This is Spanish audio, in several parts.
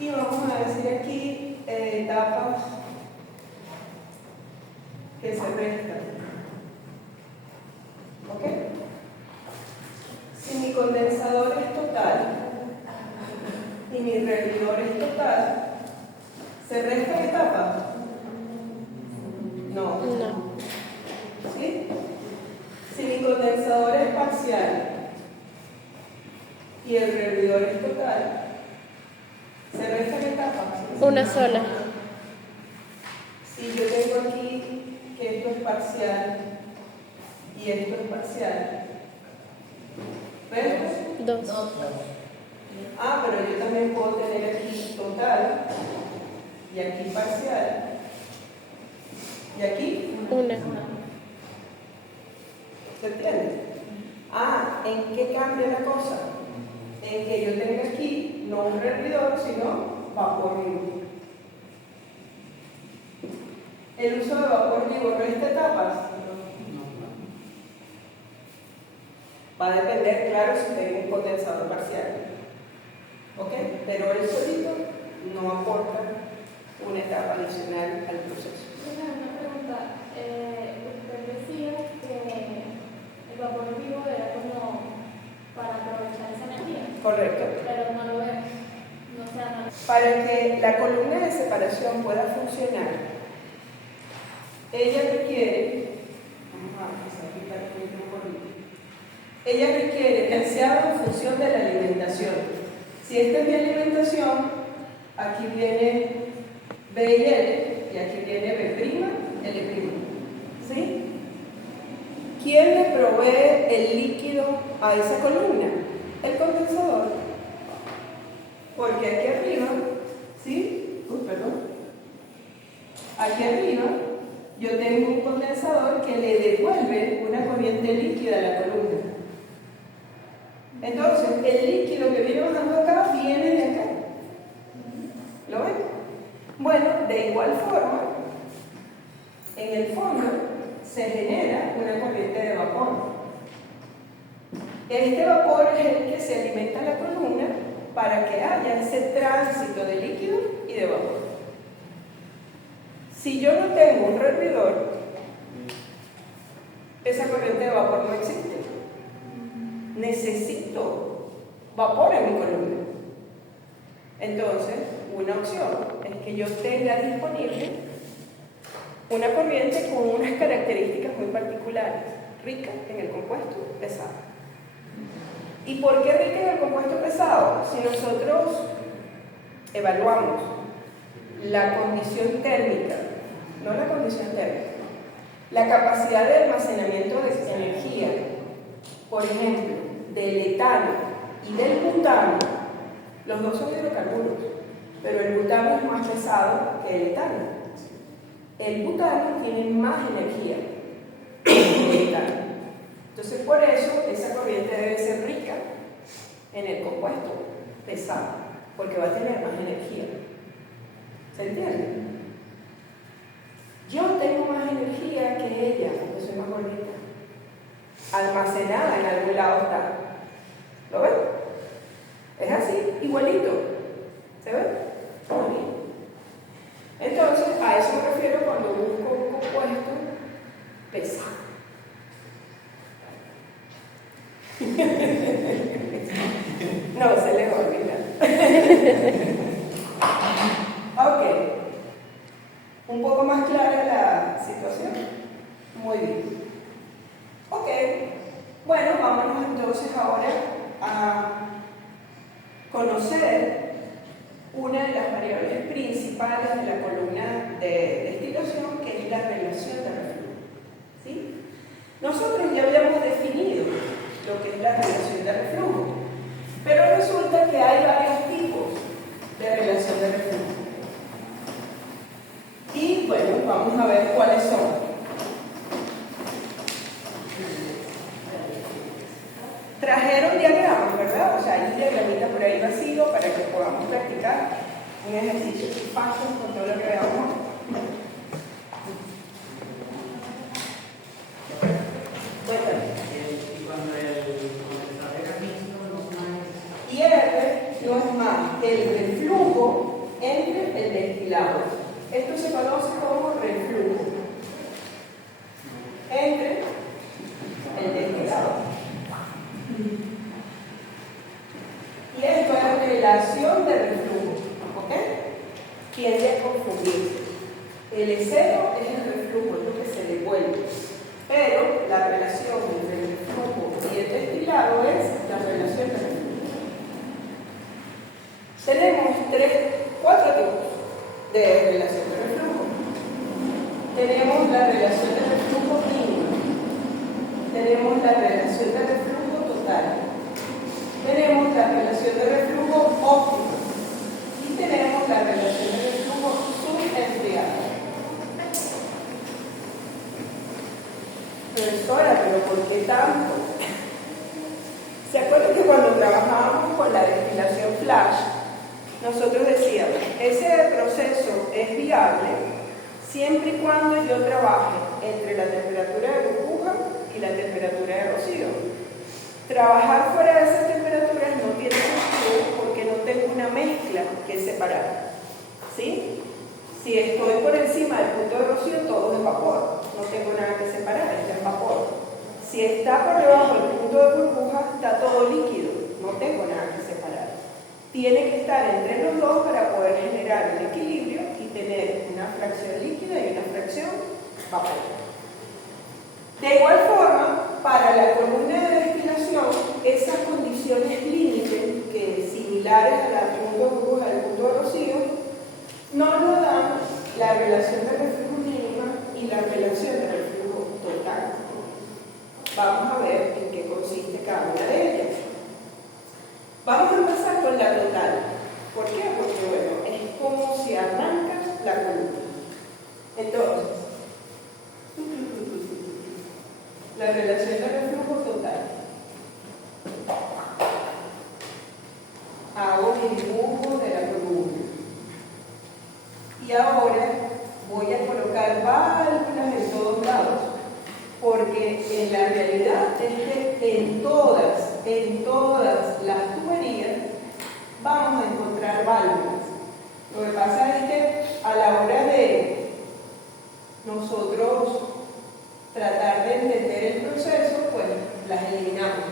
Y vamos a decir aquí etapas que se restan. ¿Ok? Si mi condensador es total y mi revidor es total, ¿se restan etapas? No. ¿Sí? Si mi condensador es parcial y el revidor es total, ¿se restan etapas? Una sola. Si yo tengo aquí que esto es parcial y esto es parcial, ¿ves? Dos. Ah, pero yo también puedo tener aquí total y aquí parcial y aquí Una. ¿se entiende? Ah, ¿en qué cambia la cosa? En que yo tenga aquí no un revidor, sino vapor vivo. ¿El uso de vapor vivo resta etapas? Va a depender, claro, si tengo un condensador parcial. ¿Ok? Pero él solito no aporta una etapa adicional al proceso. Una pregunta. Usted decía que el vapor vivo era como para aprovechar esa energía. Correcto. Pero no lo veo. No sé, no. Para que la columna de separación pueda funcionar, ella requiere, ella requiere calciado en función de la alimentación. Si esta es mi alimentación, aquí viene B y L, y aquí viene B', L'. ¿Sí? ¿Quién le provee el líquido a esa columna? El condensador. Porque aquí arriba, ¿sí? Aquí arriba yo tengo un condensador que le devuelve una corriente líquida a la columna. Entonces, el líquido que viene bajando acá viene de acá. ¿Lo ven? Bueno, de igual forma, en el fondo se genera una corriente de vapor. Este vapor es el que se alimenta la columna para que haya ese tránsito de líquido y de vapor. Si yo no tengo un revidor, esa corriente de vapor no existe. Necesito vapor en mi columna. Entonces, una opción es que yo tenga disponible una corriente con unas características muy particulares, rica en el compuesto pesado. ¿Y por qué rica en el compuesto pesado? Si nosotros evaluamos la condición térmica, no la condición térmica, la capacidad de almacenamiento de energía, por ejemplo, del etano y del butano, los dos son hidrocarburos, pero el butano es más pesado que el etano. El butano tiene más energía que el etano. Entonces, por eso, esa corriente debe ser rica en el compuesto pesado, porque va a tener más energía. ¿Se entiende? Yo tengo más energía que ella, porque soy más gordita. Almacenada en algún lado está. ¿Lo ven? Es así, igualito. ¿Se ve? Igualito. Entonces, a eso me refiero cuando busco un compuesto pesado. No, se les olvida. Ok. ¿Un poco más clara la situación? Muy bien. Ok. Bueno, vámonos entonces ahora a conocer una de las variables principales de la columna de destilación, que es la relación de reflujo. ¿Sí? Nosotros ya habíamos definido lo que es la relación de reflujo, pero resulta que hay varios tipos de relación de reflujo. Y bueno, vamos a ver cuáles son. Trajeron diagramas, ¿verdad? O sea, hay un diagramita por ahí vacío para que podamos practicar un ejercicio fácil con todo lo que veamos. Cuéntame. Y cuando el condensador de camino no es IR no es más que el reflujo entre el destilado. Esto se conoce como reflujo. Entre el destilado. Y esto es relación de reflujo. ¿Ok? Tiende a confundirse. El E0 es el reflujo, es lo que se devuelve. Pero la relación entre el reflujo y el destilado es la relación de reflujo. Tenemos cuatro tipos de relación de reflujo. Tenemos la relación de reflujo mínima. Tenemos la relación de reflujo total. Tenemos la relación de reflujo óptima. Y tenemos la relación de reflujo subenfriado. Profesora, pero ¿por qué tanto? ¿Se acuerdan que cuando trabajábamos con la destilación flash, nosotros decíamos, ese proceso es viable siempre y cuando yo trabaje entre la temperatura de burbuja y la temperatura de rocío? Trabajar fuera de esas temperaturas no tiene sentido porque no tengo una mezcla que separar. ¿Sí? Si estoy por encima del punto de rocío, todo es vapor. No tengo nada que separar, está en vapor. Si está por debajo del punto de burbuja, está todo líquido. No tengo nada que separar. Tiene que estar entre los dos para poder generar un equilibrio y tener una fracción líquida y una fracción vapor. De igual forma, para la columna de destilación, esas condiciones límite, que similares a la punto de burbuja y al punto de rocío, no lo dan la relación de reflujo mínima y la relación de reflujo total. Vamos a ver en qué consiste cada una de ellas. Vamos a empezar con la total. ¿Por qué? Porque, bueno, es como se arranca la columna. Entonces, la relación de reflujo total. Hago mi dibujo de la columna. Y ahora voy a colocar válvulas en todos lados, porque en la realidad es que en todas las tuberías vamos a encontrar válvulas. Lo que pasa es que a la hora de nosotros tratar de entender el proceso, pues las eliminamos.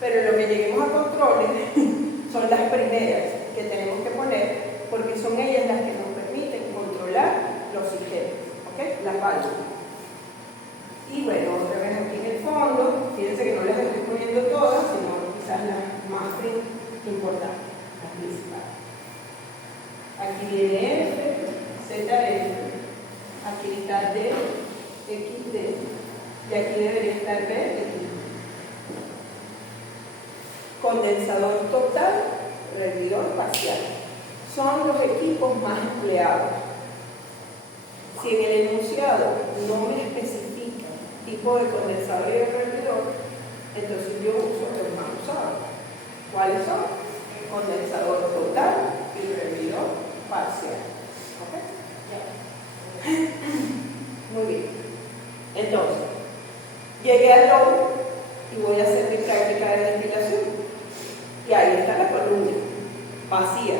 Pero lo que lleguemos a controles son las primeras que tenemos que poner, porque son ellas las que nos permiten controlar los sistemas, ¿ok? Las válvulas. Y bueno, otra vez aquí en el fondo, fíjense que no les estoy poniendo todas, sino quizás las más importantes, las principales. Aquí viene F, ZF, aquí está D, XD, y aquí debería estar B, XD. Condensador total, servidor parcial. Son los equipos más empleados. Si en el enunciado no me especifica tipo de condensador y de servidor, entonces yo uso los más usados. ¿Cuáles son? Condensador total y servidor parcial. ¿Ok? Muy bien. Entonces, llegué al load y voy a hacer mi práctica de destilación. Y ahí está la columna, vacía.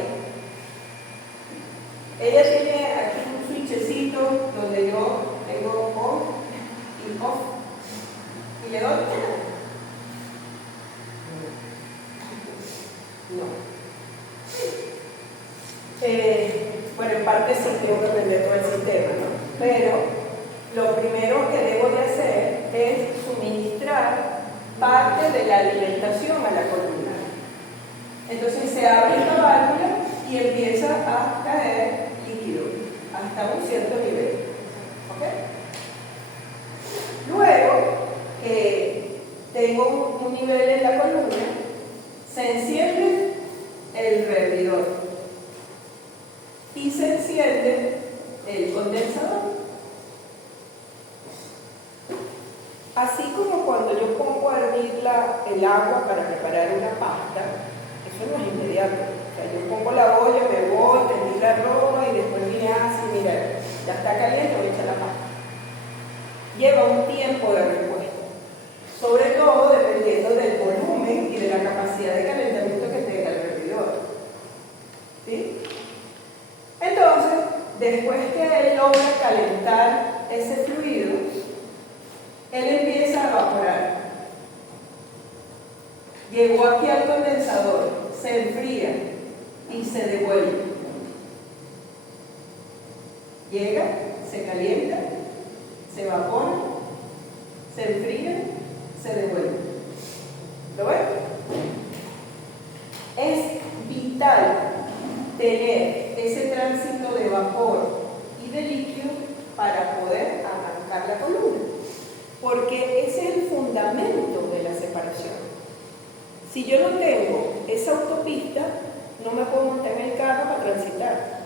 Ella tiene aquí un switchecito donde yo tengo on y off. Y le doy. No. Bueno, en parte sí tengo que aprender todo el sistema, ¿no? Pero lo primero que debo de hacer es suministrar parte de la alimentación a la columna. Entonces se abre esta válvula y empieza a caer líquido hasta un cierto nivel. ¿Ok? Luego que tengo un nivel en la columna, se enciende el hervidor y se enciende el condensador. Así como cuando yo pongo a hervir el agua para preparar una pasta, eso no es inmediato. O sea, yo pongo la olla, me voy, tendí la ropa y después vine así, mira, ya está caliente, voy a echar la pasta. Lleva un tiempo de respuesta, sobre todo dependiendo del volumen y de la capacidad de calentamiento que tenga el hervidor. ¿Sí? después que él logra calentar ese fluido, él empieza a evaporar. Llegó aquí al condensador, se enfría y se devuelve. Llega, se calienta, se evapora, se enfría, se devuelve. ¿Lo ven? Es vital tener ese tránsito de vapor y de líquido para poder arrancar la columna, porque ese es el fundamento de la separación. Si yo no tengo esa autopista, no me puedo montar en el carro para transitar.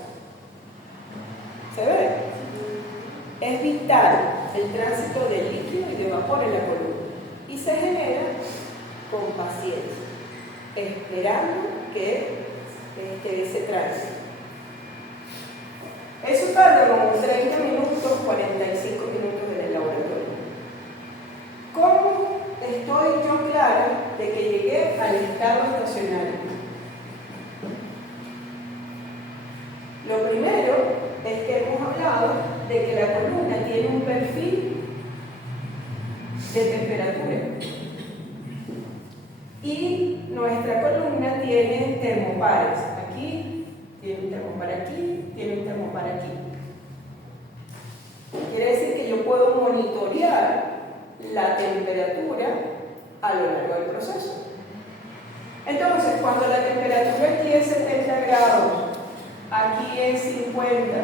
¿Se ve? Es vital el tránsito de líquido y de vapor en la columna, y se genera con paciencia, esperando que ese tránsito. Eso tarda como 30 minutos, 45 minutos en el laboratorio. ¿Cómo estoy yo clara de que llegué al estado estacionario? Lo primero es que hemos hablado de que la columna tiene un perfil de temperatura y nuestra columna tiene termopares. Aquí tiene un termopar, aquí tiene un termopar, aquí. Quiere decir que yo puedo monitorear la temperatura a lo largo del proceso. Entonces, cuando la temperatura aquí es 70 grados, aquí es 50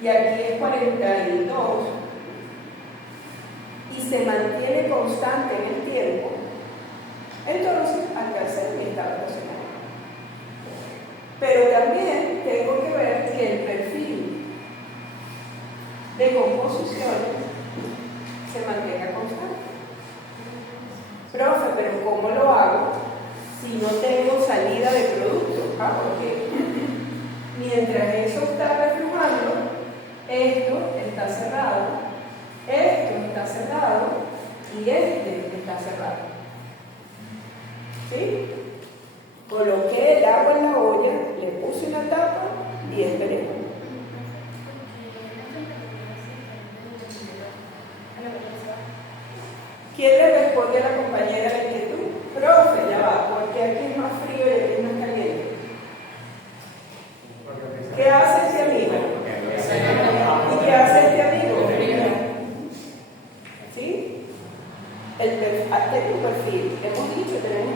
y aquí es 42, y se mantiene constante en el tiempo, entonces alcancé mi estado estacionario. Pero también tengo que ver que el perfil de composición se mantenga constante. Profe, pero ¿cómo lo hago si no tengo salida de producto? Porque mientras eso está reflujando, esto está cerrado, esto está cerrado y este está cerrado. ¿Sí? Coloqué el agua en la olla, le puse una tapa y esperé. ¿Quién le responde a la compañera de inquietud? Profe, ya va, porque aquí es más frío y aquí es más caliente. ¿Qué hace este amigo? ¿Y qué hace este amigo? ¿Sí? Tengo un perfil. Hemos dicho, tenemos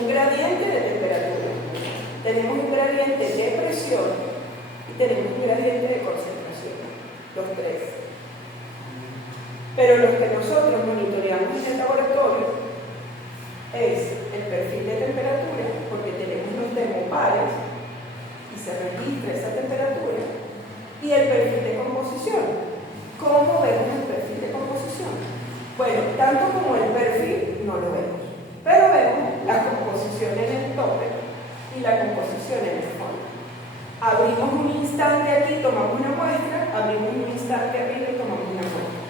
un gradiente de temperatura, tenemos un gradiente de presión y tenemos un gradiente de concentración, los tres. Pero lo que nosotros monitoreamos en el laboratorio es el perfil de temperatura, porque tenemos los termopares y se registra esa temperatura, y el perfil de composición. ¿Cómo vemos el perfil de composición? Bueno, tanto como el perfil no lo vemos, pero vemos la composición en el tope y la composición en el fondo. Abrimos un instante aquí, tomamos una muestra, abrimos un instante arriba y tomamos una muestra.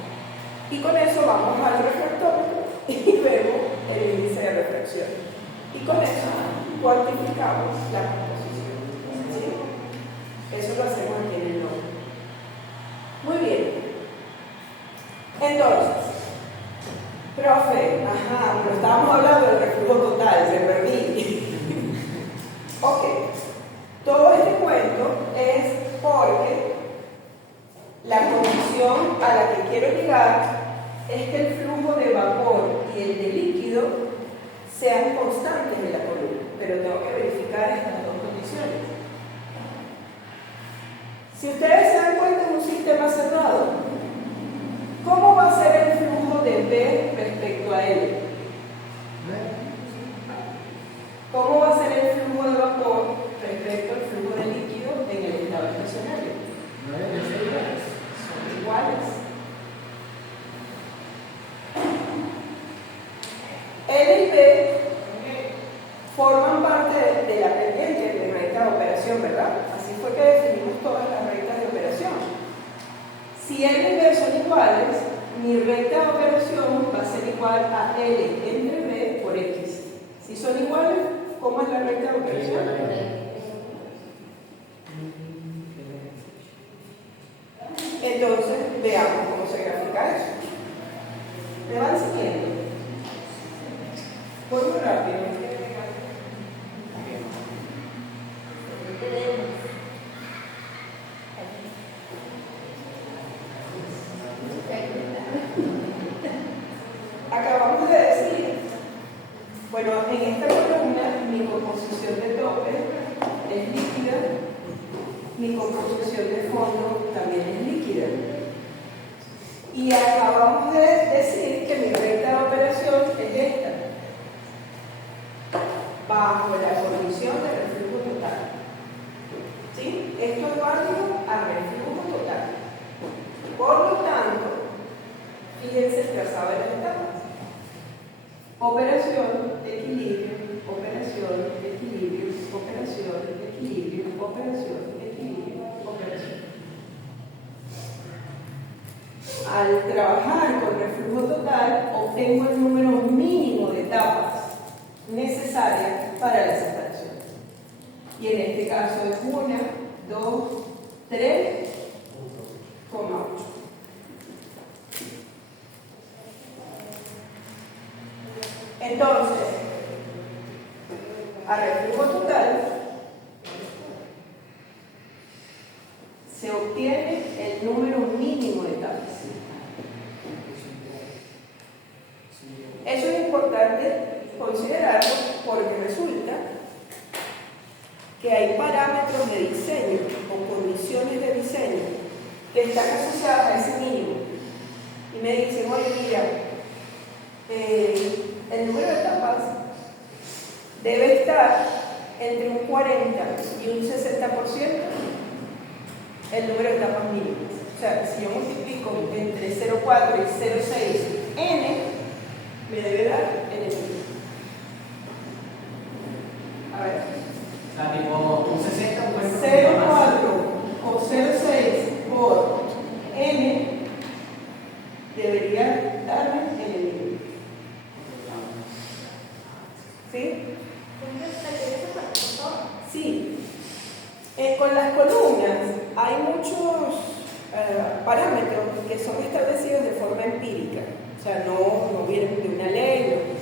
Y con eso vamos al refractómetro y vemos el índice de refracción. Y con eso cuantificamos la composición. ¿Sí? Eso lo hacemos aquí en el nombre. Muy bien. Entonces, profe, pero estábamos hablando del reflujo total, me perdí. Ok. Todo este cuento es porque la condición a la que quiero llegar es que el flujo de vapor y el de líquido sean constantes en la columna, pero tengo que verificar estas dos condiciones. Si ustedes se dan cuenta en un sistema cerrado, ¿cómo va a ser el flujo de P respecto a L? ¿Cómo va a ser el flujo de vapor respecto al flujo de líquido en el estado estacionario? Son iguales. L y P forman parte de la pendiente de recta de operación, ¿verdad? Así fue que definimos todas las rectas de operación. Si L y B son iguales, mi recta de operación va a ser igual a L entre B por X. Si son iguales, ¿cómo es la recta de operación? Entonces, veamos cómo se grafica eso. ¿Me van siguiendo? Voy muy rápido. Acabamos de decir, bueno, en esta columna mi composición de tope es líquida, mi composición de fondo también es líquida. Y acabamos de decir que mi recta de operación es esta, bajo la condición de reflujo total. ¿Sí? Esto es válido a reflujo total. Por lo tanto, fíjense el trazado de las etapas. Operación, equilibrio, operación, equilibrio, operación, equilibrio, operación, equilibrio, operación. Al trabajar con reflujo total, obtengo el número mínimo de etapas necesarias para la separación. Y en este caso es 1, 2, 3,8. Entonces, a reflujo total se obtiene el número mínimo de etapas. Eso es importante considerarlo porque resulta que hay parámetros de diseño o condiciones de diseño que están asociadas a ese mínimo. Y me dicen, oye, mira, el número de etapas debe estar entre un 40 y un 60% el número de etapas mínimas. O sea, si yo multiplico entre 0,4 y 0,6 n, me debe dar n mínimo. A ver. O sea, tipo un 60, un 40. 0,4 o 0,6 por n debería darme n mínimo. ¿Sí? Sí. Con las columnas hay muchos parámetros que son establecidos de forma empírica, o sea, no vienen de una ley.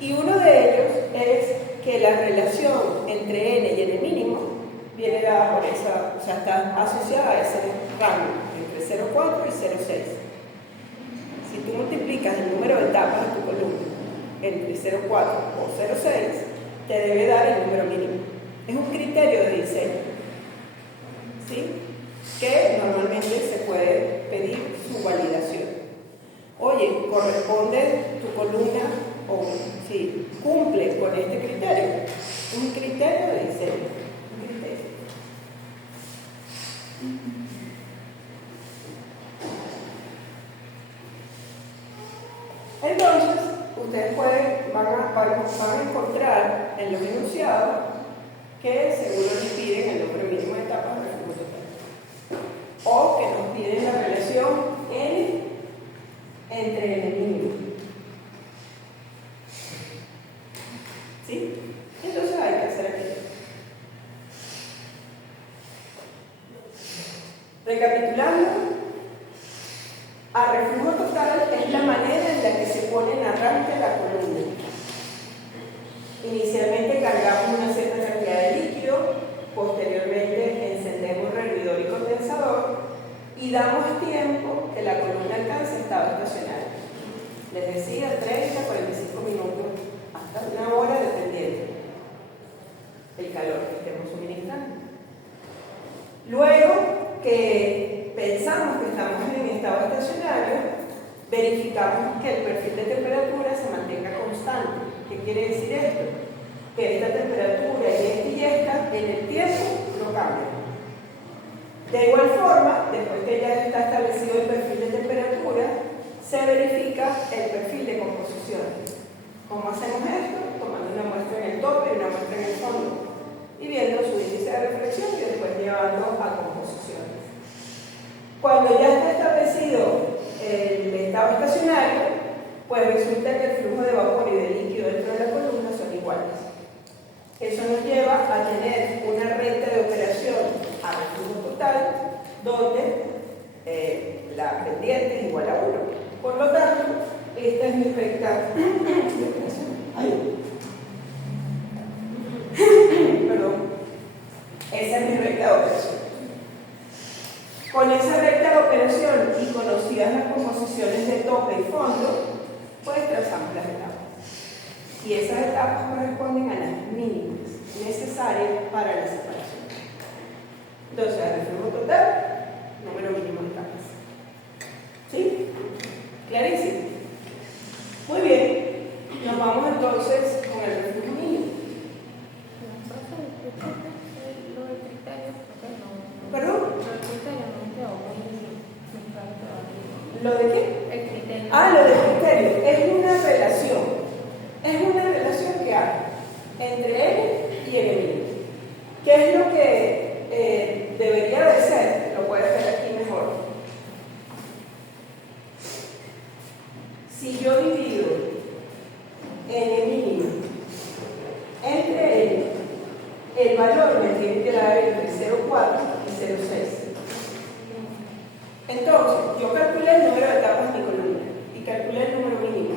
Y uno de ellos es que la relación entre n y n mínimo viene dada por esa, o sea, está asociada a ese rango entre 0,4 y 0,6. Si tú multiplicas el número de etapas de tu columna entre 0,4 o 0,6, te debe dar el número mínimo. Es un criterio de diseño, ¿sí? Que normalmente se puede pedir su validación. Oye, ¿corresponde tu columna o si cumple con este criterio? Un criterio de diseño. Un criterio. Entonces, ustedes van a encontrar en los enunciados que seguro nos piden el número mínimo de etapas de reflujo total. O que nos piden la relación n entre n mínimo. ¿Sí? Entonces hay que hacer aquello. Recapitulando, a reflujo total es la manera en la que se pone en arranque la columna. Inicialmente cargamos una cierta cantidad de líquido, posteriormente encendemos reduidor y condensador y damos tiempo que la columna alcance estado estacionario. Les decía 30 a 45 minutos hasta una hora dependiendo del calor que estemos suministrando. Luego que pensamos que estamos en estado estacionario, verificamos que el perfil de temperatura se mantenga constante. ¿Qué quiere decir esto? Que esta temperatura y esta en el tiempo no cambian. De igual forma, después que ya está establecido el perfil de temperatura, se verifica el perfil de composición. ¿Cómo hacemos esto? Tomando una muestra en el tope y una muestra en el fondo y viendo su índice de reflexión y después llevando a composiciones. Cuando ya está establecido el estado estacionario, pues resulta que el flujo de vapor y de líquido dentro de la columna son iguales. Eso nos lleva a tener una recta de operación a reflujo total, donde la pendiente es igual a 1. Por lo tanto, esta es mi recta. Ay. Perdón. Esa es mi recta de operación. Con esa recta de operación y conocidas las composiciones de tope y fondo, pues trazamos las etapas. Y esas etapas corresponden a las mínimas necesarias para la separación. Entonces, el reflujo total, número mínimo de etapas. ¿Sí? ¿Clarísimo? Muy bien. Nos vamos entonces con el reflujo mínimo. Lo del criterio, porque no. ¿Perdón? Lo del criterio no quedó muy claro todavía. ¿Lo de qué? El criterio. Lo del criterio. Es una relación. Es una relación que hay entre N y N mínimo. ¿Qué es lo que debería de ser? Lo puedes ver aquí mejor. Si yo divido N mínimo entre N, el valor me tiene que dar entre 0,4 y 0,6. Entonces, yo calculé el número de etapas de mi columna y calculé el número mínimo.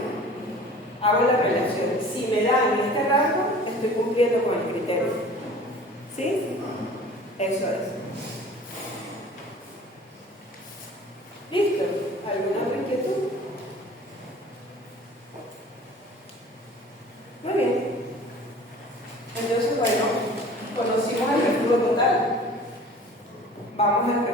Hago la relación. Si me dan este rango, estoy cumpliendo con el criterio. ¿Sí? Eso es. ¿Listo? ¿Alguna otra inquietud? Muy bien. Entonces, bueno, conocimos el reflujo total. Vamos a